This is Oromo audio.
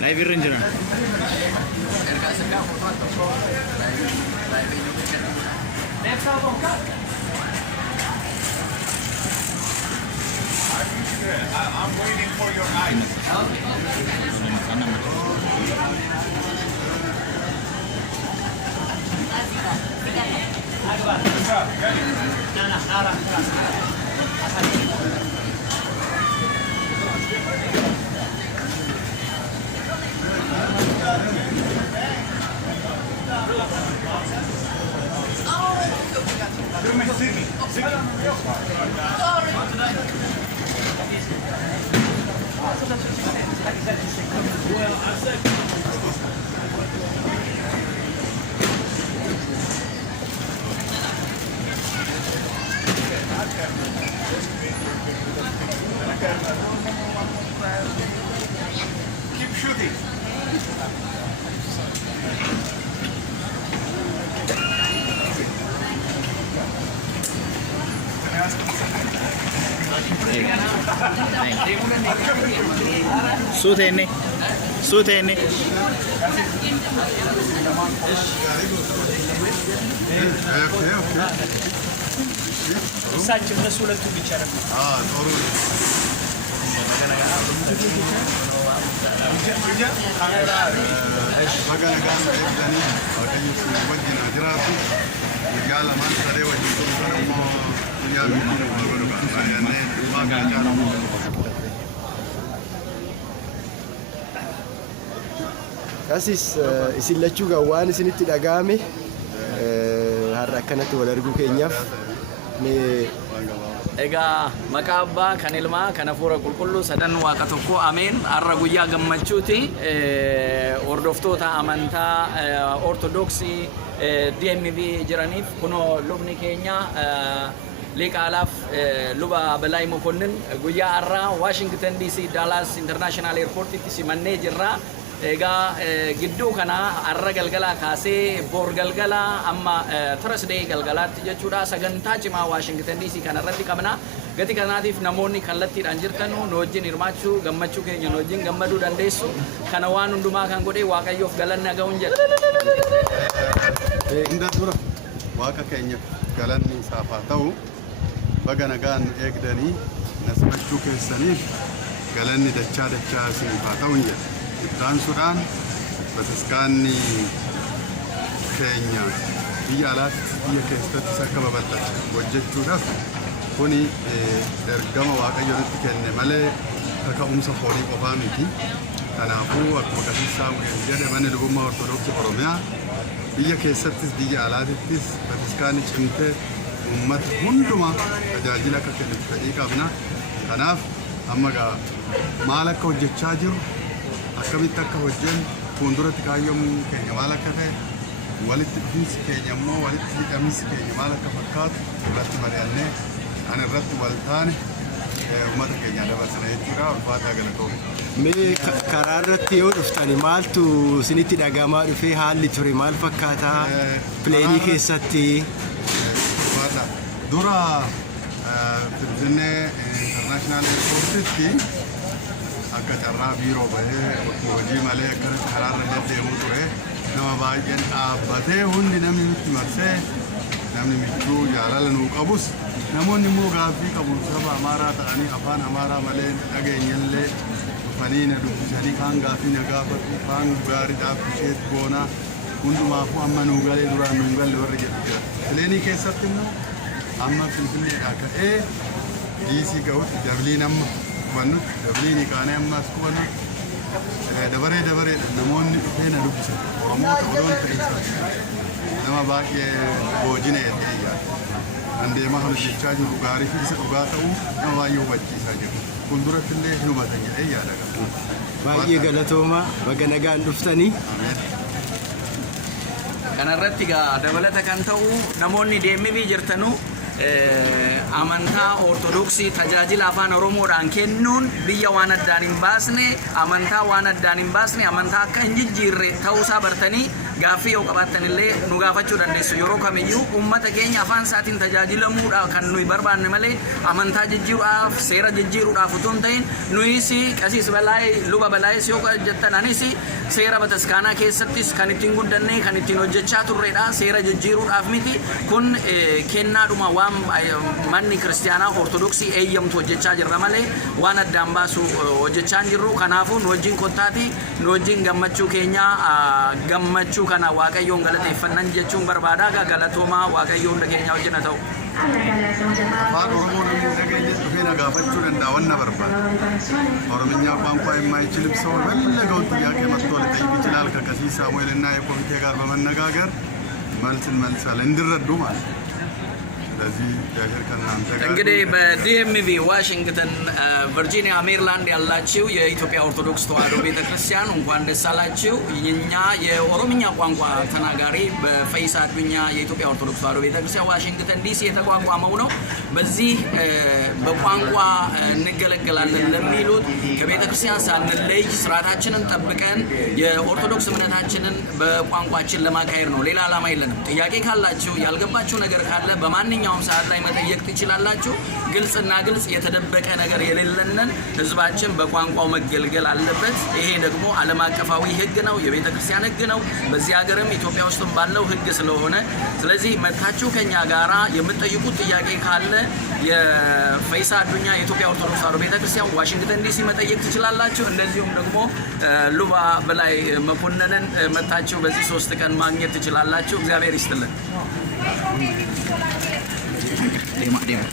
Live ranger. I'm waiting for your eyes. Keep shooting. Sutene. Sutene. እሳቸው እነሱ ሁለቱ ብቻ ነው። ጥሩ በገነጋን ኤብዳኒ waaqayyo si wajjin haa jiraatu guyyaa lamaan sadee wajjin turtan immoo guyyaa biyyuu wal baay'annee waaqa jaalamu. Kasis isin lachuu waan isinitti dhaga'ame har'a akkanatti wal arguu keenyaaf Egaa maqaa abbaa kan ilmaa kan hafuura qulqulluu sadan waaqa tokko ameen har'a guyyaa gammachuuti hordoftoota amantaa ortodoksii DMV jiraniif kunoo lubni keenya liqaalaaf luba Balaayi Mokonnin guyyaa har'a Washington DC Dallas International Airport itti simannee jirra. Egaa gidduu kana har'a galgala kaasee bor galgala amma Thursday galgalaatti jechuudha sagantaa cimaa Washington DC kana irratti qabna. Gati kanaatiif namoonni kallattiidhaan jirtan nu wajjin hirmaachuu gammachuu keenya nu wajjin gammaduu dandeessu. Kana waan hundumaa kan godhe Waaqayyoof galanni ga'uun jedha. Inda dura waaqa keenya galanni isaaf haa ta'u baga nagaan eegdanii nasmachuu keessaniif galanni dachaa isiniif haa ta'u jedha. Ibtaan Sudaan bataskaanni keenya biyya alaatti biyya keessatti akka babal'atu hojjechuudhaaf kuni ergama Waaqayyo nutti kenne malee kaka'umsa horii qofaa miti. Kanaafuu akkuma Qasiisaa jedhe manni lubummaa Ortodoksii Oromiyaa biyya keessattis biyya alaattis bataskaanni cimtee uummata hundumaa tajaajila akka kennitu fedhii qabna. Kanaaf amma maal akka hojjechaa jiru akkamitti akka hojjennu fuulduratti kaayyoon keenya maal akka ta'e walitti dhufiinsi keenya immoo walitti hidhaminsi keenya maal akka fakkaatu irratti mari'annee ani irratti wal taane uummata keenya dabarsina jechuudha. Ulfaataa galatoomne. Mee karaa irratti yoo dhuftani maaltu isinitti dhagahamaa dhufee haalli ture maal fakkaataa pileenii keessatti? Dura Finfinnee International Airportitti akka carraa biiroo bahee hojii malee akkanatti karaarra deddeemuu ture nama baay'een dhaabbatee hundi namni nutti marsee namni michuu jaalala nuu qabus namoonni immoo gaaffii qabu saba Amaaraa ta'anii afaan Amaaraa malee dhageenyallee dhufanii na dubbisanii kaan gaaffii na gaafatu kaan gaariidhaaf isheetti goonaa hundumaafuu amma nuu galee duraan nuu galle warri jedhu jira. Pileenii keessatti immoo amma Finfinneedhaa ka'ee DC ga'utti Dabliin amma kubannutti Dabliinii kaanee ammas kubannutti dabareedha namoonni dhufee na dubbisan Oromoota odoon ta'insa nama baay'ee boojina jedhee yaada. Dandeemaa hojjechaa jiru gaarii fi isa dhugaa ta'uu nama baay'ee hubachiisaa jiru. Fuulduratti illee hin hubatan jedhee yaada qaba. Baay'ee galatooma baga nagaan dhuftanii. kanarratti gaa dabalata kan ta'u namoonni DMV jirtanu amantaa ortodoksii tajaajila afaan oromoodhaan kennuun biyya waan addaan hin baasne amantaa waan addaan hin baasne amantaa akka hin jijjiirre ta'uusaa bartanii gaaffii yoo qabaattan illee nu gaafachuu dandeessu yeroo kamiyyuu uummata keenya afaan isaatiin tajaajilamuudhaaf kan nuyi barbaanne malee amantaa jijjiiruudhaaf seera jijjiiruudhaaf utuu hin ta'in nuyis qasiis balaayee luba balaayee yoo jettan anis seera bataskaanaa keessattis kan ittiin guddanne kan ittiin hojjechaa turredha seera jijjiiruudhaaf miti kun kennaadhuma waan manni kiristaanaa ortodoksii eeyyamtu hojjechaa jirra malee waan addaan baasu hojjechaa hin jirru kanaafuu nu wajjin kottaati nu wajjin gammachuu keenya gammachuu kana waaqayyoon galateeffannan jechuun barbaada galatoomaa waaqayyoon dhageenya wajjin haa ta'u. Afaan Oromoo namni dhageenya dhufee na gaafachuu danda'a wanna barbaada. Oromiyaa ቋንቋ የማይችልም ሰው በፈለገው ጥያቄ መጥቶ ሊጠይቅ ይችላል። ከቀሲስ ሳሙኤል እና የኮሚቴ ጋር በመነጋገር መልስ እንመልሳለን እንዲረዱ ማለት ነው። እንግዲህ በዲኤምቪ ዋሽንግተን ቨርጂኒያ ሜሪላንድ ያላችሁ የኢትዮጵያ ኦርቶዶክስ ተዋሕዶ ቤተክርስቲያን እንኳን ደስ አላችሁ። እኛ የኦሮምኛ ቋንቋ ተናጋሪ በፈይሳ አዱኛ የኢትዮጵያ ኦርቶዶክስ ተዋሕዶ ቤተክርስቲያን ዋሽንግተን ዲሲ የተቋቋመው ነው። በዚህ በቋንቋ እንገለገላለን ለሚሉት ከቤተክርስቲያን ሳንለይ ስርዓታችንን ጠብቀን የኦርቶዶክስ እምነታችንን በቋንቋችን ለማካሄድ ነው። ሌላ ዓላማ የለንም። ጥያቄ ካላችሁ ያልገባችሁ ነገር ካለ በማንኛውም ሰዓት ላይ መጠየቅ ትችላላችሁ። ግልጽና ግልጽ የተደበቀ ነገር የሌለንን ህዝባችን በቋንቋው መገልገል አለበት። ይሄ ደግሞ ዓለም አቀፋዊ ህግ ነው፣ የቤተ ክርስቲያን ህግ ነው። በዚህ ሀገርም ኢትዮጵያ ውስጥም ባለው ህግ ስለሆነ ስለዚህ መታችሁ ከኛ ጋራ የምትጠይቁት ጥያቄ ካለ የፈይሳ አዱኛ የኢትዮጵያ ኦርቶዶክስ ተዋሕዶ ቤተክርስቲያን ዋሽንግተን ዲሲ መጠየቅ ትችላላችሁ። እንደዚሁም ደግሞ ሉባ በላይ መኮንንን መታችሁ በዚህ 3 ቀን ማግኘት ትችላላችሁ። እግዚአብሔር ይስጥልን። Dema.